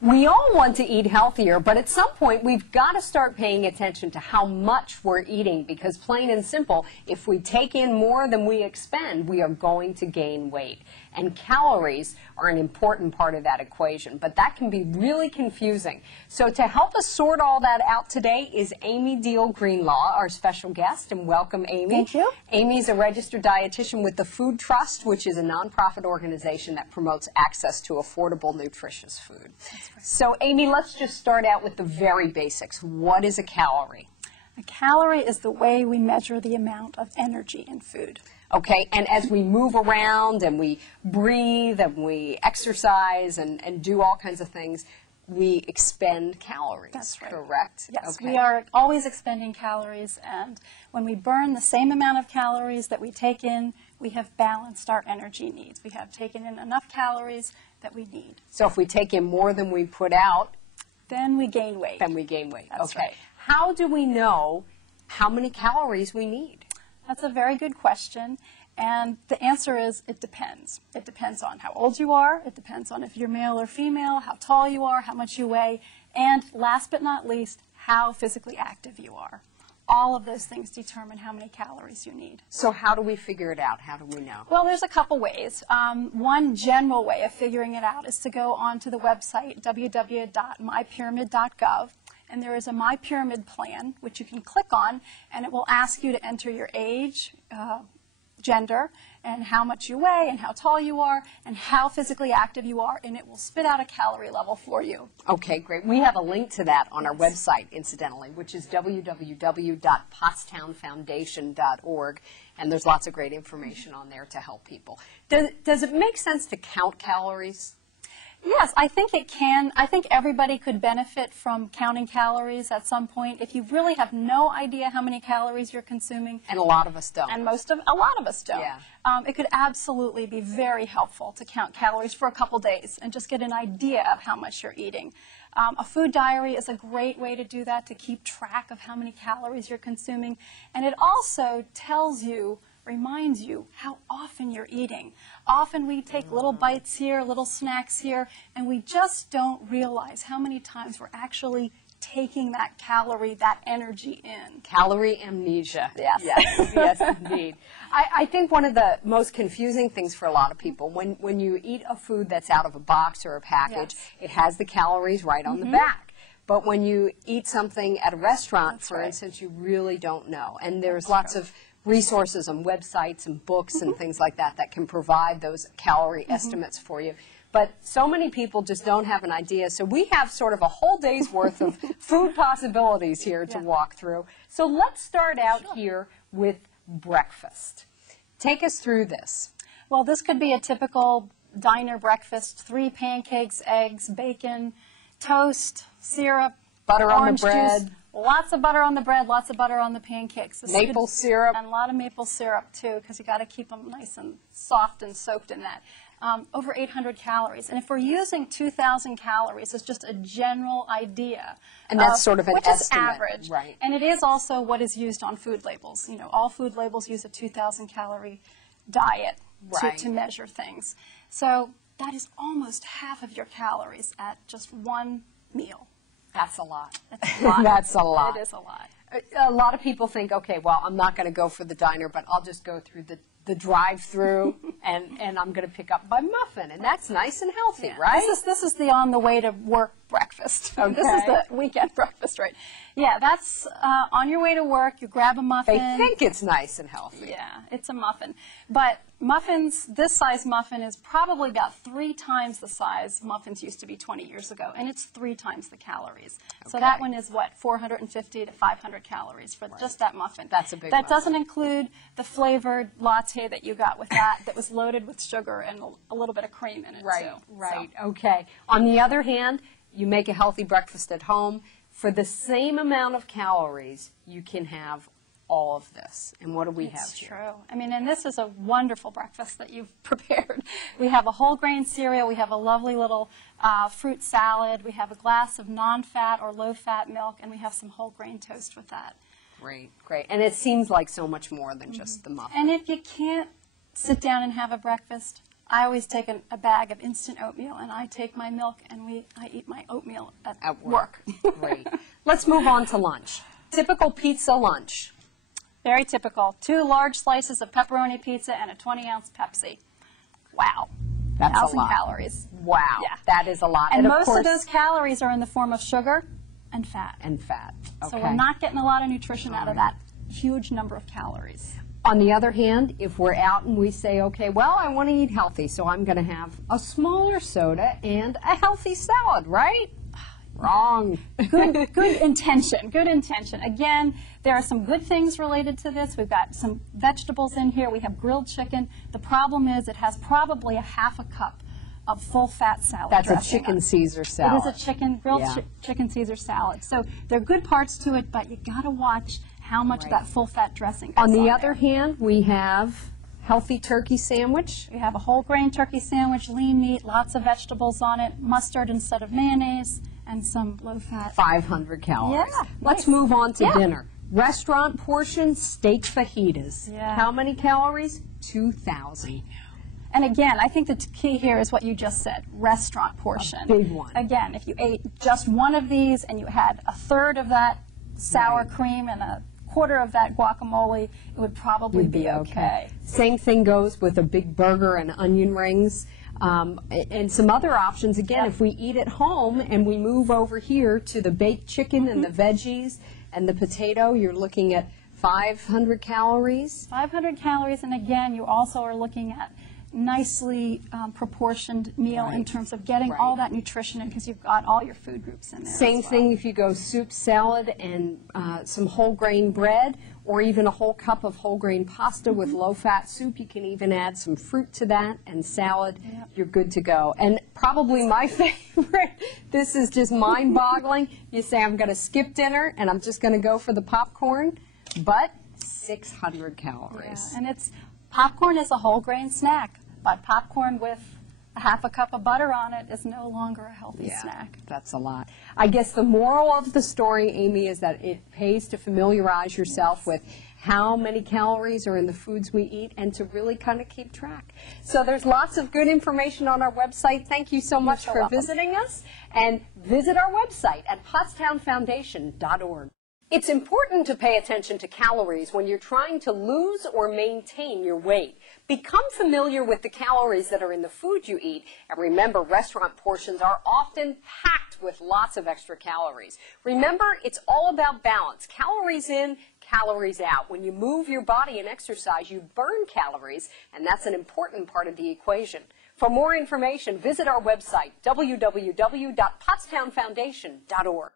We all want to eat healthier, but at some point we've got to start paying attention to how much we're eating because plain and simple, if we take in more than we expend, we are going to gain weight. And calories are an important part of that equation, but that can be really confusing. So to help us sort all that out today is Amy Deal Greenlaw, our special guest, and welcome, Amy. Thank you. Amy's a registered dietitian with the Food Trust, which is a nonprofit organization that promotes access to affordable, nutritious food. So, Amy, let's just start out with the very basics. What is a calorie? A calorie is the way we measure the amount of energy in food. Okay, and as we move around and we breathe and we exercise and do all kinds of things, we expend calories. That's right. Correct? Yes, okay. We are always expending calories, and when we burn the same amount of calories that we take in, we have balanced our energy needs. We have taken in enough calories that we need. So if we take in more than we put out, then we gain weight. Then we gain weight. That's okay. right. How do we know how many calories we need? That's a very good question, and the answer is it depends. It depends on how old you are, it depends on if you're male or female, how tall you are, how much you weigh, and last but not least, how physically active you are. All of those things determine how many calories you need. So how do we figure it out? How do we know? Well, there's a couple ways. One general way of figuring it out is to go onto the website, www.mypyramid.gov, and there is a My Pyramid plan, which you can click on, and it will ask you to enter your age, gender, and how much you weigh, and how tall you are, and how physically active you are, and it will spit out a calorie level for you. Okay, great. We have a link to that on our website, incidentally, which is www.pottstownfoundation.org, and there's lots of great information on there to help people. Does it make sense to count calories? Yes, I think it can. I think everybody could benefit from counting calories at some point. If you really have no idea how many calories you're consuming. And a lot of us don't. And a lot of us don't. Yeah. It could absolutely be very helpful to count calories for a couple days and just get an idea of how much you're eating. A food diary is a great way to do that, to keep track of how many calories you're consuming. And it also reminds you how often you're eating. Often we take little bites here, little snacks here, and we just don't realize how many times we're actually taking that calorie, that energy in. Calorie amnesia. Yes. Yes, yes, indeed. I think one of the most confusing things for a lot of people, when you eat a food that's out of a box or a package, Yes. it has the calories right on the back. But when you eat something at a restaurant, That's for right. instance, you really don't know. And there's That's lots true. of resources and websites and books and things like that that can provide those calorie estimates for you. But so many people just don't have an idea. So we have sort of a whole day's worth of food possibilities here to walk through. So let's start out here with breakfast. Take us through this. Well, this could be a typical diner breakfast: 3 pancakes, eggs, bacon, toast, syrup, Butter on the orange bread. juice. Lots of butter on the bread, lots of butter on the pancakes. Maple syrup. And a lot of maple syrup, too, because you got to keep them nice and soft and soaked in that. Over 800 calories. And if we're using 2,000 calories, it's just a general idea. And that's sort of an which estimate. is average. Right. And it is also what is used on food labels. You know, all food labels use a 2,000 calorie diet Right. to measure things. So that is almost half of your calories at just one meal. That's a lot. That's a lot. That's a lot. It is a lot. A lot of people think, okay, well, I'm not going to go for the diner, but I'll just go through the drive-through and I'm going to pick up my muffin, and that's nice and healthy, right? This is the on the way to work breakfast. Okay. This is the weekend breakfast, right? Yeah, that's on your way to work. You grab a muffin. They think it's nice and healthy. Yeah, it's a muffin. But muffins, this size muffin is probably about 3 times the size muffins used to be 20 years ago, and it's 3 times the calories. So that one is, what, 450 to 500 calories for just that muffin. That's a big That muffin. doesn't include the flavored latte that you got with that was loaded with sugar and a little bit of cream in it, Right, too. right, So, okay. On the other hand, you make a healthy breakfast at home. For the same amount of calories, you can have all of this. And what do we have it's here? true. I mean, and this is a wonderful breakfast that you've prepared. We have a whole grain cereal. We have a lovely little fruit salad. We have a glass of non-fat or low-fat milk, and we have some whole grain toast with that. Great, great. And it seems like so much more than just the muffin. And if you can't sit down and have a breakfast, I always take a bag of instant oatmeal, and I take my milk, and I eat my oatmeal at work. Great. Let's move on to lunch. Typical pizza lunch. Very typical. 2 large slices of pepperoni pizza and a 20-ounce Pepsi. Wow. That's a 1,000 lot. calories. Wow. Yeah. That is a lot. And of most course, of those calories are in the form of sugar and fat. and fat. Okay. So we're not getting a lot of nutrition out of that huge number of calories. On the other hand, if we're out and we say, okay, well, I want to eat healthy, so I'm going to have a smaller soda and a healthy salad, right? Wrong. Good intention. Good intention. Again, there are some good things related to this. We've got some vegetables in here. We have grilled chicken. The problem is it has probably a half a cup of full-fat salad That's a dressing chicken on it. Caesar salad. It is a grilled Yeah. chicken Caesar salad. So there are good parts to it, but you got to watch how much of that full-fat dressing goes On the on other there. hand, we have healthy turkey sandwich. We have a whole grain turkey sandwich, lean meat, lots of vegetables on it, mustard instead of mayonnaise, and some low-fat. 500 calories. Yeah, Let's nice. move on to Yeah. dinner. Restaurant portion steak fajitas. Yeah. How many calories? 2,000. And again, I think the key here is what you just said, restaurant portion. big one. Again, if you ate just one of these and you had a third of that sour Right. cream and a quarter of that guacamole, it would probably Would be okay. Same thing goes with a big burger and onion rings. And some other options, again, if we eat at home and we move over here to the baked chicken and the veggies and the potato, you're looking at 500 calories. 500 calories, and again, you also are looking at nicely proportioned meal in Right. terms of getting Right. all that nutrition in because you've got all your food groups in there. Same as well. thing if you go soup, salad, and some whole grain bread, or even a whole cup of whole grain pasta with low-fat soup. You can even add some fruit to that and salad. Yep. You're good to go. And probably my favorite, this is just mind-boggling. You say, I'm going to skip dinner, and I'm just going to go for the popcorn, but 600 calories. Yeah, and popcorn is a whole grain snack, but popcorn with a half a cup of butter on it is no longer a healthy snack. That's a lot. I guess the moral of the story, Amy, is that it pays to familiarize yourself with how many calories are in the foods we eat and to really kind of keep track. So there's lots of good information on our website. Thank you so much so for welcome. visiting us. And visit our website at pottstownfoundation.org. It's important to pay attention to calories when you're trying to lose or maintain your weight. Become familiar with the calories that are in the food you eat, and remember, restaurant portions are often packed with lots of extra calories. Remember, it's all about balance. Calories in, calories out. When you move your body and exercise, you burn calories, and that's an important part of the equation. For more information, visit our website, www.pottstownfoundation.org.